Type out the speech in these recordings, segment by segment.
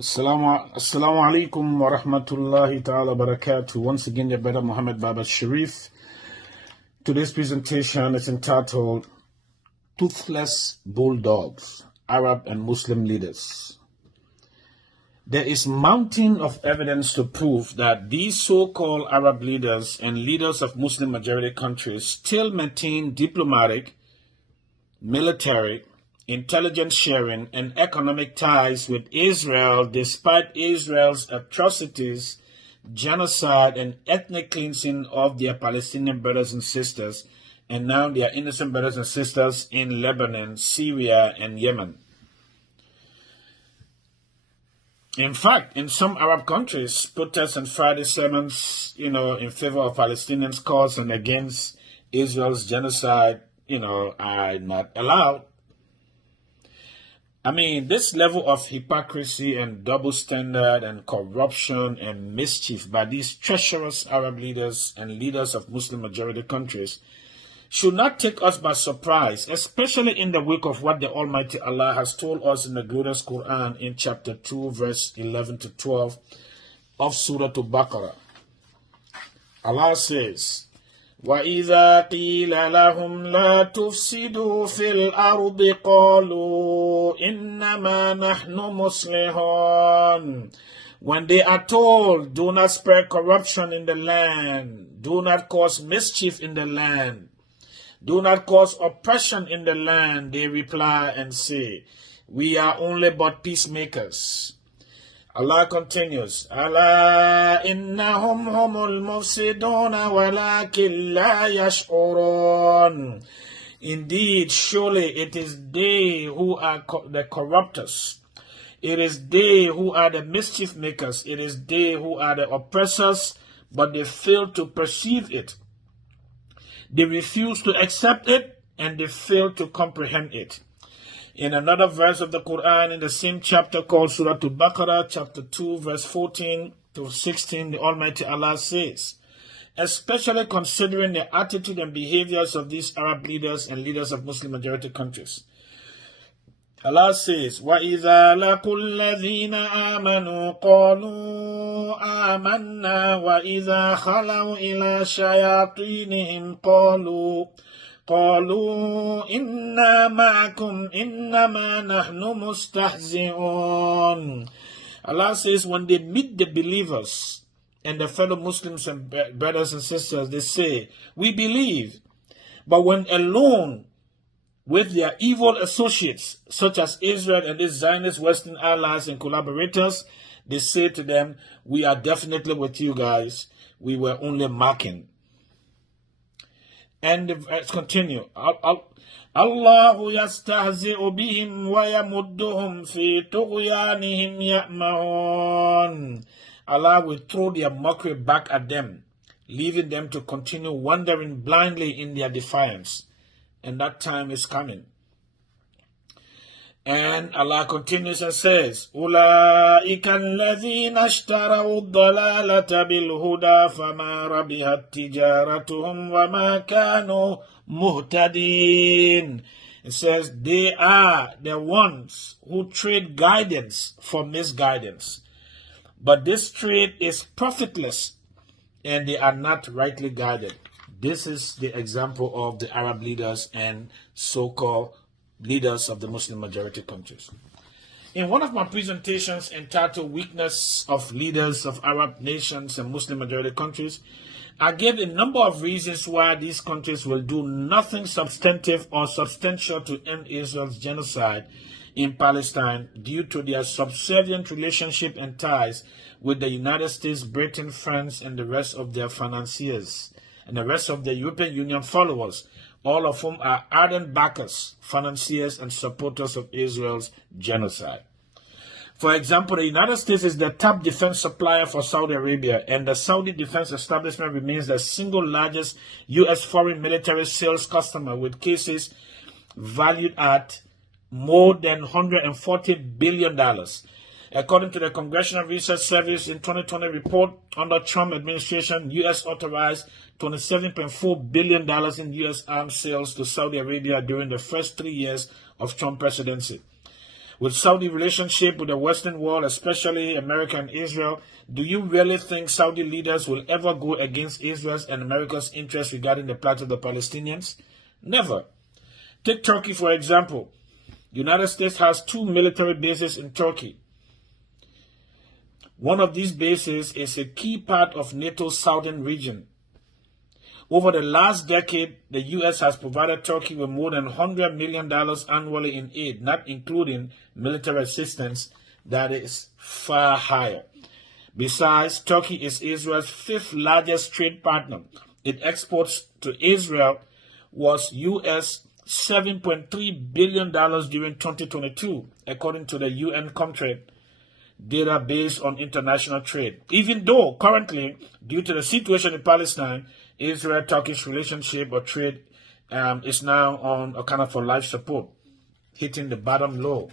Assalamu alaikum wa rahmatullahi ta'ala barakatuh. Once again, your brother Muhammad Baba Sharif. Today's presentation is entitled Toothless Bulldogs, Arab and Muslim Leaders. There is mountain of evidence to prove that these so-called Arab leaders and leaders of Muslim majority countries still maintain diplomatic, military, intelligence sharing, and economic ties with Israel despite Israel's atrocities, genocide, and ethnic cleansing of their Palestinian brothers and sisters, and now their innocent brothers and sisters in Lebanon, Syria, and Yemen. In fact, in some Arab countries, protests and Friday sermons, in favor of Palestinians' cause and against Israel's genocide, are not allowed. I mean, this level of hypocrisy and double standard and corruption and mischief by these treacherous Arab leaders and leaders of Muslim majority countries should not take us by surprise, especially in the wake of what the Almighty Allah has told us in the glorious Quran in chapter 2, verse 11 to 12 of Surah Al-Baqarah. Allah says, وَإِذَا قِيلَ لَهُمْ لَا تُفْسِدُوا فِي الْأَرْضِ قَالُوا إِنَّمَا نَحْنُ مُصْلِحُونَ. When they are told, do not spread corruption in the land, do not cause mischief in the land, do not cause oppression in the land, they reply and say, we are only but peacemakers. Allah continues, Ala innahum humul mufsiduna walakin la yash'urun. Indeed, surely it is they who are the corruptors. It is they who are the mischief makers. It is they who are the oppressors, but they fail to perceive it. They refuse to accept it, and they fail to comprehend it. In another verse of the Quran, in the same chapter called Surah Al-Baqarah, chapter 2, verse 14 to 16, the Almighty Allah says, especially considering the attitude and behaviors of these Arab leaders and leaders of Muslim majority countries. Allah says, وَإِذَا لَقُوا الَّذِينَ آمَنُوا قَالُوا آمَنَّا وَإِذَا خَلَوْا إِلَى شَيَاطِينِهِمْ قالوا إنا معكم إنما نحن مستهزئون. Allah says, when they meet the believers and the fellow Muslims and brothers and sisters, they say, we believe. But when alone with their evil associates, such as Israel and its Zionist Western allies and collaborators, they say to them, we are definitely with you guys. We were only mocking. And let's continue. Allahu yastahzi'u bihim wa yamudduhum fi tughyanihim ya'mahun. Allah will throw their mockery back at them, leaving them to continue wandering blindly in their defiance. And that time is coming. And Allah continues and says, أُولَٰئِكَ الَّذِينَ اشْتَرَوُا الضَّلَالَةَ بِالْهُدَىٰ فَمَا رَبِحَتْ تِجَارَتُهُمْ وَمَا كَانُوا مُهْتَدِينَ. It says, they are the ones who trade guidance for misguidance. But this trade is profitless, and they are not rightly guided. This is the example of the Arab leaders and so-called leaders of the Muslim majority countries. In one of my presentations entitled Weakness of Leaders of Arab Nations and Muslim majority countries, I gave a number of reasons why these countries will do nothing substantive or substantial to end Israel's genocide in Palestine due to their subservient relationship and ties with the United States, Britain, France, and the rest of their financiers and the rest of the European Union followers, all of whom are ardent backers, financiers, and supporters of Israel's genocide. For example, the United States is the top defense supplier for Saudi Arabia, and the Saudi defense establishment remains the single largest U.S. foreign military sales customer, with cases valued at more than $140 billion. According to the Congressional Research Service in 2020 report, under Trump administration, U.S. authorized $27.4 billion in U.S. arms sales to Saudi Arabia during the first 3 years of Trump presidency. With Saudi relationship with the Western world, especially America and Israel, do you really think Saudi leaders will ever go against Israel's and America's interests regarding the plight of the Palestinians? Never. Take Turkey, for example. The United States has 2 military bases in Turkey. One of these bases is a key part of NATO's southern region. Over the last decade, the U.S. has provided Turkey with more than $100 million annually in aid, not including military assistance that is far higher. Besides, Turkey is Israel's 5th largest trade partner. Its exports to Israel was U.S. $7.3 billion during 2022, according to the UN Comtrade data based on international trade. Even though currently, due to the situation in Palestine, Israel-Turkish relationship or trade is now on a kind of a life support, hitting the bottom low.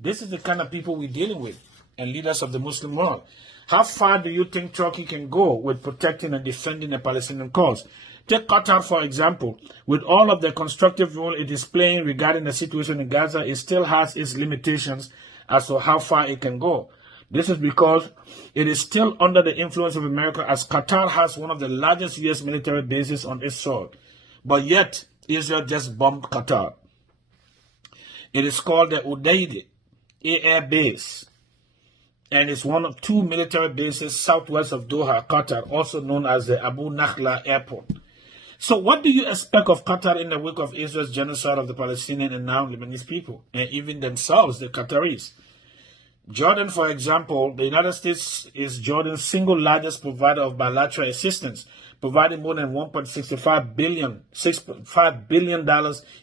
This is the kind of people we're dealing with and leaders of the Muslim world. How far do you think Turkey can go with protecting and defending the Palestinian cause? Take Qatar, for example. With all of the constructive role it is playing regarding the situation in Gaza, it still has its limitations as to how far it can go. This is because it is still under the influence of America, as Qatar has one of the largest U.S. military bases on its soil. But yet, Israel just bombed Qatar. It is called the Udeid Air Base, and it's one of 2 military bases southwest of Doha, Qatar, also known as the Abu Nakhla Airport. So what do you expect of Qatar in the wake of Israel's genocide of the Palestinian and now Lebanese people, and even themselves, the Qataris? Jordan, for example, the United States is Jordan's single largest provider of bilateral assistance, providing more than $6.5 billion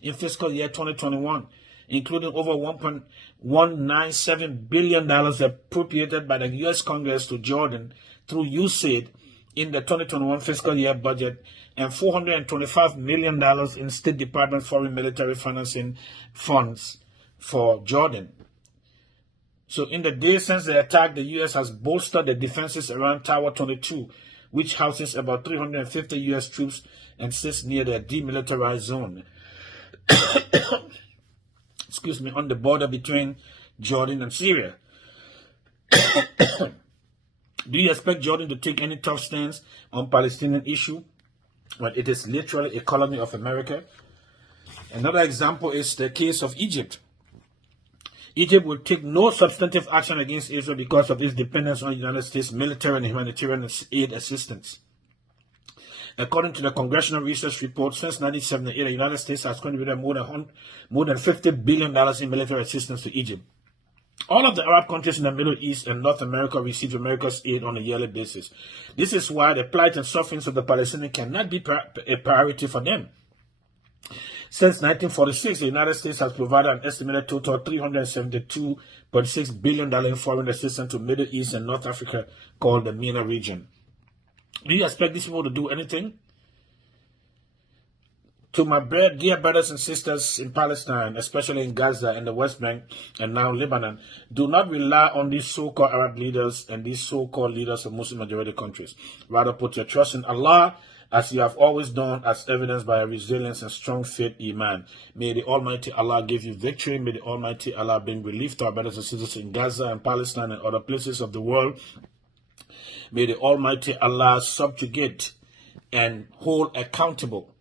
in fiscal year 2021, including over $1.197 billion appropriated by the U.S. Congress to Jordan through USAID in the 2021 fiscal year budget, and $425 million in State Department foreign military financing funds for Jordan. So in the days since the attack, the U.S. has bolstered the defenses around Tower 22, which houses about 350 U.S. troops and sits near the demilitarized zone. Excuse me, on the border between Jordan and Syria. Do you expect Jordan to take any tough stance on Palestinian issue when it is literally a colony of America? Another example is the case of Egypt. Egypt will take no substantive action against Israel because of its dependence on the United States military and humanitarian aid assistance. According to the Congressional Research Report, since 1978, the United States has contributed more than $50 billion in military assistance to Egypt. All of the Arab countries in the Middle East and North America receive America's aid on a yearly basis. This is why the plight and sufferings of the Palestinians cannot be a priority for them. Since 1946, the United States has provided an estimated total of $372.6 billion in foreign assistance to Middle East and North Africa, called the MENA region. Do you expect these people to do anything? To my dear brothers and sisters in Palestine, especially in Gaza and the West Bank and now Lebanon, do not rely on these so-called Arab leaders and these so-called leaders of Muslim majority countries. Rather, put your trust in Allah, as you have always done, as evidenced by a resilience and strong faith, Iman. May the Almighty Allah give you victory. May the Almighty Allah bring relief to our brothers and sisters in Gaza and Palestine and other places of the world. May the Almighty Allah subjugate and hold accountable